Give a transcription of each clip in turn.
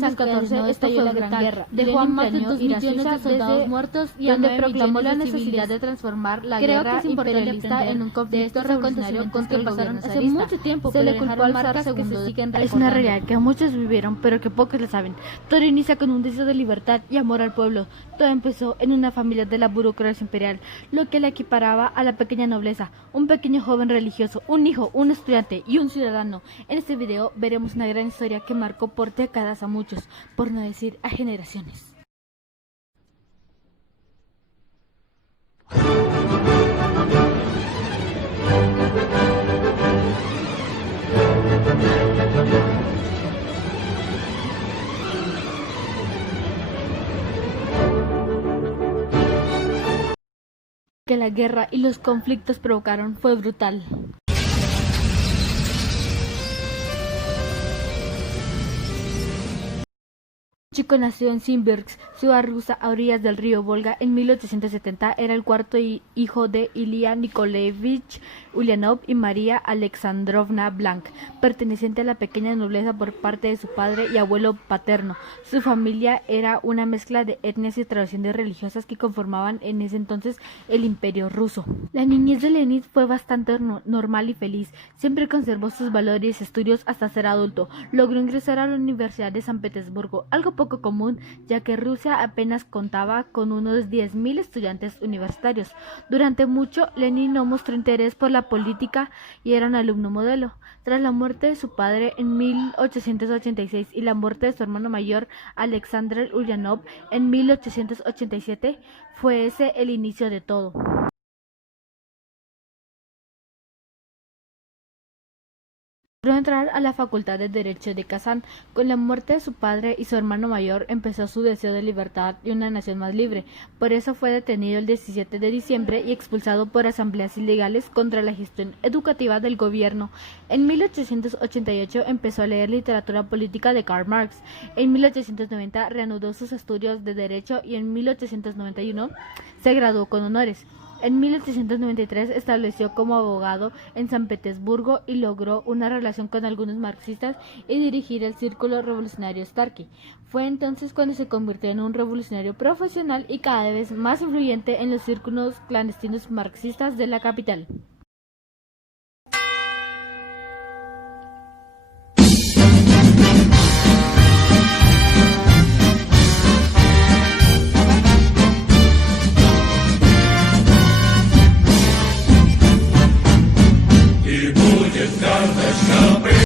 1914 estalló la Gran Guerra, dejó a más de 2 millones de soldados muertos y donde proclamó la necesidad de transformar la guerra imperialista en un conflicto revolucionario contra el gobierno zarista. Hace mucho tiempo se le culpó al zar II que se siguen recordando. Es una realidad que muchos vivieron, pero que pocos la saben. Todo inicia con un deseo de libertad y amor al pueblo. Todo empezó en una familia de la burocracia imperial, lo que la equiparaba a la pequeña nobleza, un pequeño joven religioso, un hijo, un estudiante y un ciudadano. En este video veremos una gran historia que marcó por décadas a muchos, por no decir a generaciones. Que la guerra y los conflictos provocaron fue brutal. Chico nació en Simbirsk, ciudad rusa a orillas del río Volga en 1870. Era el cuarto hijo de Ilya Nikolaevich Ulyanov y María Alexandrovna Blank, perteneciente a la pequeña nobleza por parte de su padre y abuelo paterno. Su familia era una mezcla de etnias y tradiciones religiosas que conformaban en ese entonces el Imperio ruso. La niñez de Leonid fue bastante normal y feliz. Siempre conservó sus valores y estudios hasta ser adulto. Logró ingresar a la Universidad de San Petersburgo, algo poco común, ya que Rusia apenas contaba con unos 10.000 estudiantes universitarios. Durante mucho, Lenin no mostró interés por la política y era un alumno modelo. Tras la muerte de su padre en 1886 y la muerte de su hermano mayor, Alexander Ulyanov, en 1887, fue ese el inicio de todo. Logró entrar a la Facultad de Derecho de Kazán. Con la muerte de su padre y su hermano mayor empezó su deseo de libertad y una nación más libre. Por eso fue detenido el 17 de diciembre y expulsado por asambleas ilegales contra la gestión educativa del gobierno. En 1888 empezó a leer literatura política de Karl Marx. En 1890 reanudó sus estudios de Derecho y en 1891 se graduó con honores. En 1893 estableció como abogado en San Petersburgo y logró una relación con algunos marxistas y dirigir el Círculo Revolucionario Starky. Fue entonces cuando se convirtió en un revolucionario profesional y cada vez más influyente en los círculos clandestinos marxistas de la capital.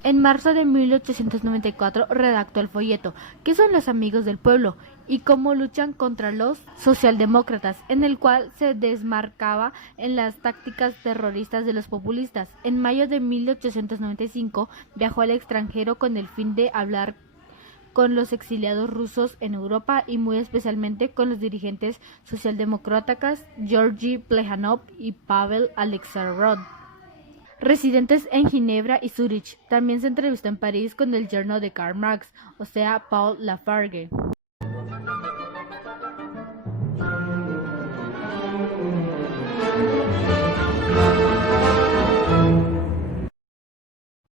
En marzo de 1894 redactó el folleto ¿Qué son los amigos del pueblo? Y cómo luchan contra los socialdemócratas, en el cual se desmarcaba en las tácticas terroristas de los populistas. En mayo de 1895 viajó al extranjero con el fin de hablar con los exiliados rusos en Europa y muy especialmente con los dirigentes socialdemócratas Georgy Plejánov y Pavel Alexandrov, residentes en Ginebra y Zúrich. También se entrevistó en París con el yerno de Karl Marx, o sea, Paul Lafargue.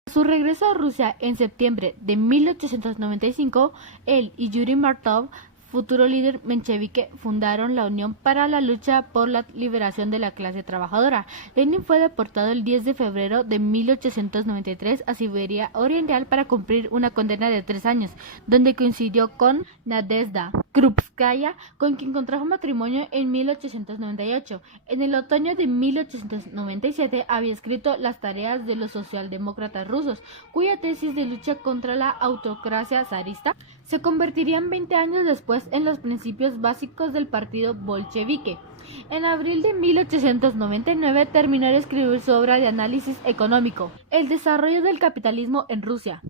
A su regreso a Rusia en septiembre de 1895, él y Yuri Martov, futuro líder menchevique, fundaron la Unión para la Lucha por la Liberación de la Clase Trabajadora. Lenin fue deportado el 10 de febrero de 1893 a Siberia Oriental para cumplir una condena de 3 años, donde coincidió con Nadezhda Krupskaya, con quien contrajo matrimonio en 1898. En el otoño de 1897 había escrito Las tareas de los socialdemócratas rusos, cuya tesis de lucha contra la autocracia zarista se convertirían 20 años después en los principios básicos del partido bolchevique. En abril de 1899 terminó de escribir su obra de análisis económico, El desarrollo del capitalismo en Rusia.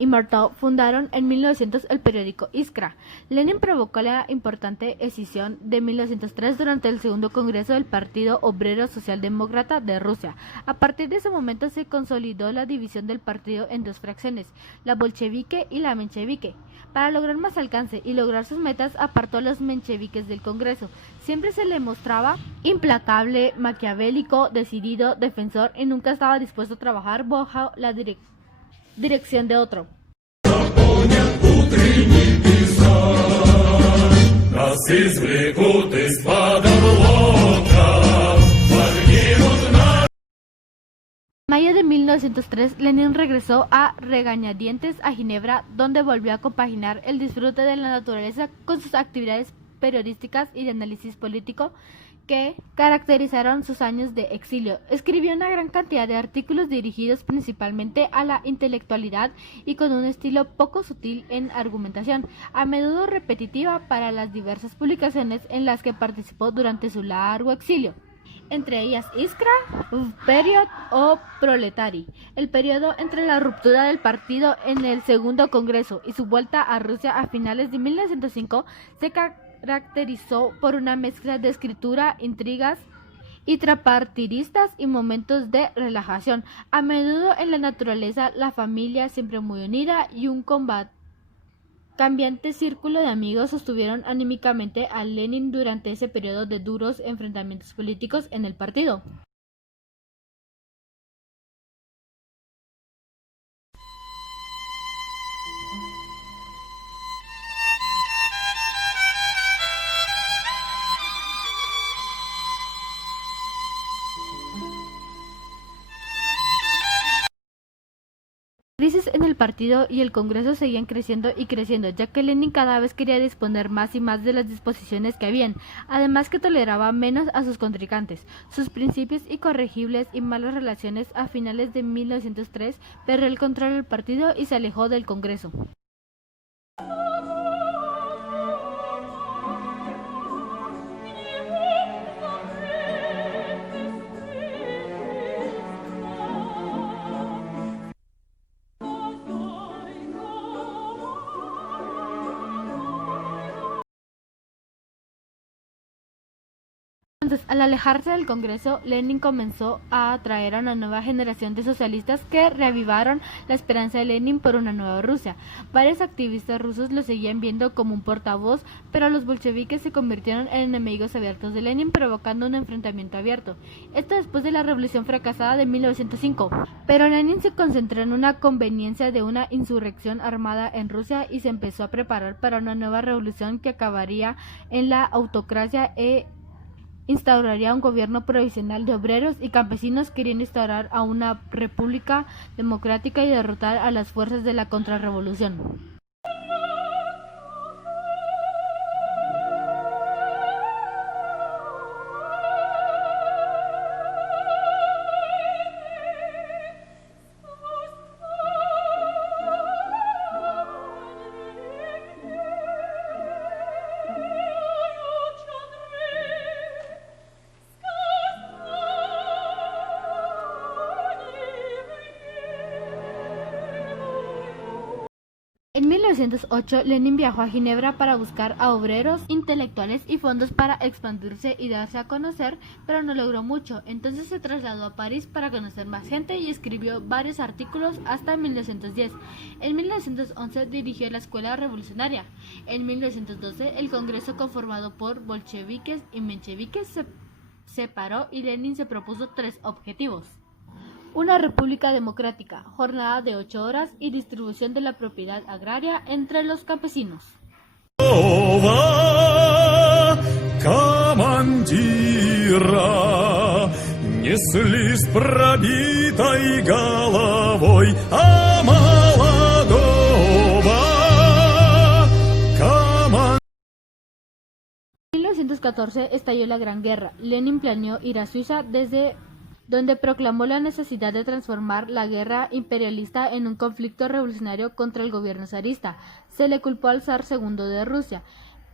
y Martov fundaron en 1900 el periódico Iskra. Lenin provocó la importante escisión de 1903 durante el segundo congreso del Partido Obrero Socialdemócrata de Rusia. A partir de ese momento se consolidó la división del partido en dos fracciones, la bolchevique y la menchevique. Para lograr más alcance y lograr sus metas, apartó a los mencheviques del Congreso. Siempre se le mostraba implacable, maquiavélico, decidido, defensor y nunca estaba dispuesto a trabajar bajo la dirección de otro. En mayo de 1903, Lenin regresó a regañadientes a Ginebra, donde volvió a compaginar el disfrute de la naturaleza con sus actividades periodísticas y de análisis político que caracterizaron sus años de exilio. Escribió una gran cantidad de artículos dirigidos principalmente a la intelectualidad y con un estilo poco sutil en argumentación, a menudo repetitiva para las diversas publicaciones en las que participó durante su largo exilio, entre ellas Iskra, Period o Proletari. El periodo entre la ruptura del partido en el segundo congreso y su vuelta a Rusia a finales de 1905 se caracterizó por una mezcla de escritura, intrigas intrapartidistas y momentos de relajación, a menudo en la naturaleza, la familia siempre muy unida y un cambiante círculo de amigos sostuvieron anímicamente a Lenin durante ese periodo de duros enfrentamientos políticos en el partido. Crisis en el partido y el Congreso seguían creciendo y creciendo, ya que Lenin cada vez quería disponer más y más de las disposiciones que habían, además que toleraba menos a sus contrincantes. Sus principios incorregibles y malas relaciones a finales de 1903 perdió el control del partido y se alejó del Congreso. Entonces, al alejarse del Congreso, Lenin comenzó a atraer a una nueva generación de socialistas que reavivaron la esperanza de Lenin por una nueva Rusia. Varios activistas rusos lo seguían viendo como un portavoz, pero los bolcheviques se convirtieron en enemigos abiertos de Lenin, provocando un enfrentamiento abierto. Esto después de la revolución fracasada de 1905. Pero Lenin se concentró en una conveniencia de una insurrección armada en Rusia y se empezó a preparar para una nueva revolución que acabaría en la autocracia e instauraría un gobierno provisional de obreros y campesinos, queriendo instaurar a una república democrática y derrotar a las fuerzas de la contrarrevolución. En 1908, Lenin viajó a Ginebra para buscar a obreros, intelectuales y fondos para expandirse y darse a conocer, pero no logró mucho. Entonces se trasladó a París para conocer más gente y escribió varios artículos hasta 1910. En 1911 dirigió la Escuela Revolucionaria. En 1912, el Congreso, conformado por bolcheviques y mencheviques, se separó y Lenin se propuso 3 objetivos. Una república democrática, jornada de 8 horas y distribución de la propiedad agraria entre los campesinos. En 1914 estalló la Gran Guerra. Lenin planeó ir a Suiza, desde donde proclamó la necesidad de transformar la guerra imperialista en un conflicto revolucionario contra el gobierno zarista. Se le culpó al zar segundo de Rusia.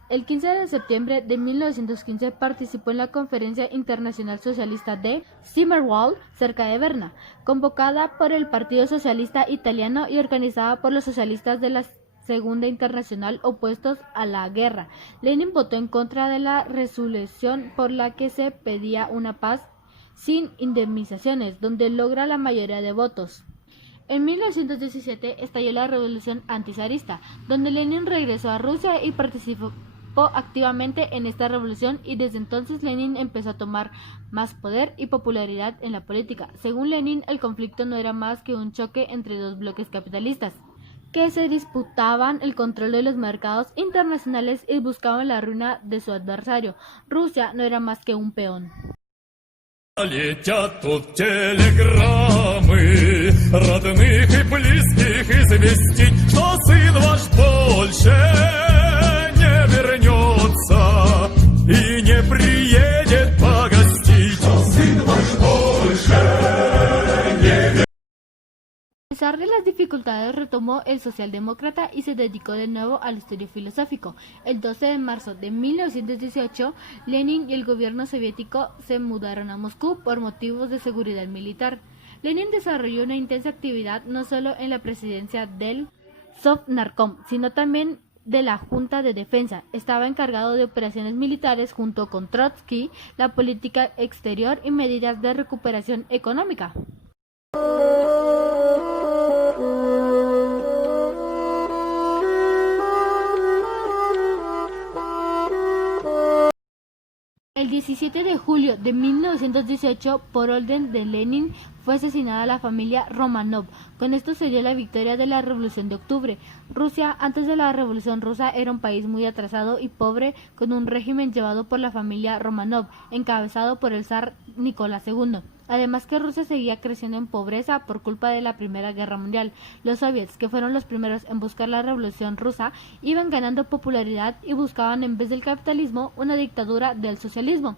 El 15 de septiembre de 1915 participó en la Conferencia Internacional Socialista de Zimmerwald, cerca de Berna, convocada por el Partido Socialista Italiano y organizada por los socialistas de la Segunda Internacional opuestos a la guerra. Lenin votó en contra de la resolución por la que se pedía una paz sin indemnizaciones, donde logra la mayoría de votos. En 1917 estalló la revolución antizarista, donde Lenin regresó a Rusia y participó activamente en esta revolución, y desde entonces Lenin empezó a tomar más poder y popularidad en la política. Según Lenin, el conflicto no era más que un choque entre dos bloques capitalistas que se disputaban el control de los mercados internacionales y buscaban la ruina de su adversario. Rusia no era más que un peón. Летят тут телеграммы родных и близких известить, что сын ваш больше не вернется и не приедет погостить. Сын ваш больше не вернется. A pesar de las dificultades, retomó el socialdemócrata y se dedicó de nuevo al estudio filosófico. El 12 de marzo de 1918, Lenin y el gobierno soviético se mudaron a Moscú por motivos de seguridad militar. Lenin desarrolló una intensa actividad no solo en la presidencia del Sovnarkom, sino también de la Junta de Defensa. Estaba encargado de operaciones militares junto con Trotsky, la política exterior y medidas de recuperación económica. El 17 de julio de 1918, por orden de Lenin, fue asesinada la familia Romanov. Con esto se dio la victoria de la Revolución de Octubre. Rusia, antes de la Revolución Rusa, era un país muy atrasado y pobre, con un régimen llevado por la familia Romanov, encabezado por el zar Nicolás II. Además que Rusia seguía creciendo en pobreza por culpa de la Primera Guerra Mundial. Los soviets, que fueron los primeros en buscar la Revolución Rusa, iban ganando popularidad y buscaban, en vez del capitalismo, una dictadura del socialismo.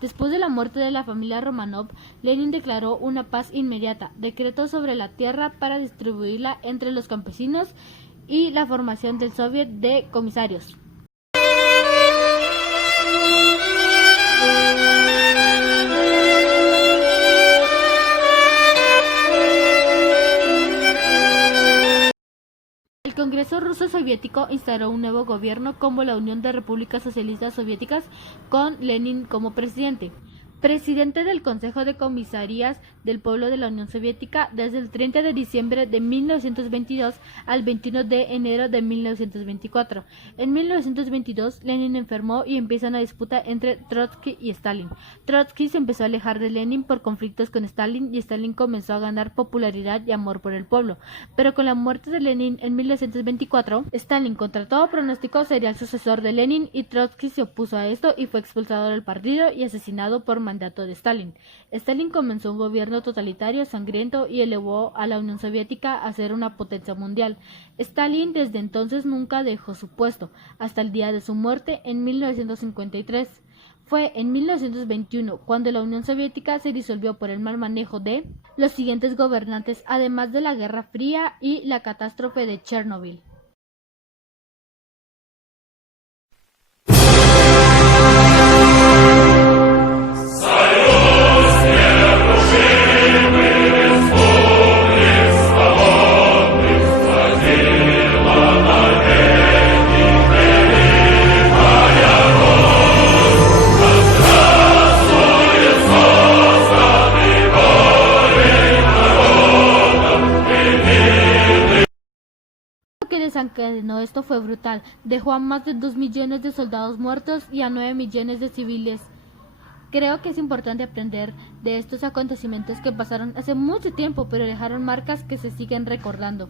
Después de la muerte de la familia Romanov, Lenin declaró una paz inmediata, decretó sobre la tierra para distribuirla entre los campesinos y la formación del Soviet de comisarios. El Congreso Ruso Soviético instaló un nuevo gobierno como la Unión de Repúblicas Socialistas Soviéticas, con Lenin como presidente. Presidente del Consejo de Comisarías del Pueblo de la Unión Soviética desde el 30 de diciembre de 1922 al 21 de enero de 1924. En 1922, Lenin enfermó y empieza una disputa entre Trotsky y Stalin. Trotsky se empezó a alejar de Lenin por conflictos con Stalin y Stalin comenzó a ganar popularidad y amor por el pueblo. Pero con la muerte de Lenin en 1924, Stalin, contra todo pronóstico, sería el sucesor de Lenin, y Trotsky se opuso a esto y fue expulsado del partido y asesinado por mandato de Stalin. Stalin comenzó un gobierno totalitario, sangriento, y elevó a la Unión Soviética a ser una potencia mundial. Stalin desde entonces nunca dejó su puesto, hasta el día de su muerte en 1953. Fue en 1921 cuando la Unión Soviética se disolvió por el mal manejo de los siguientes gobernantes, además de la Guerra Fría y la catástrofe de Chernobyl. Desencadenó esto fue brutal. Dejó a más de 2 millones de soldados muertos y a 9 millones de civiles. Creo que es importante aprender de estos acontecimientos que pasaron hace mucho tiempo, pero dejaron marcas que se siguen recordando.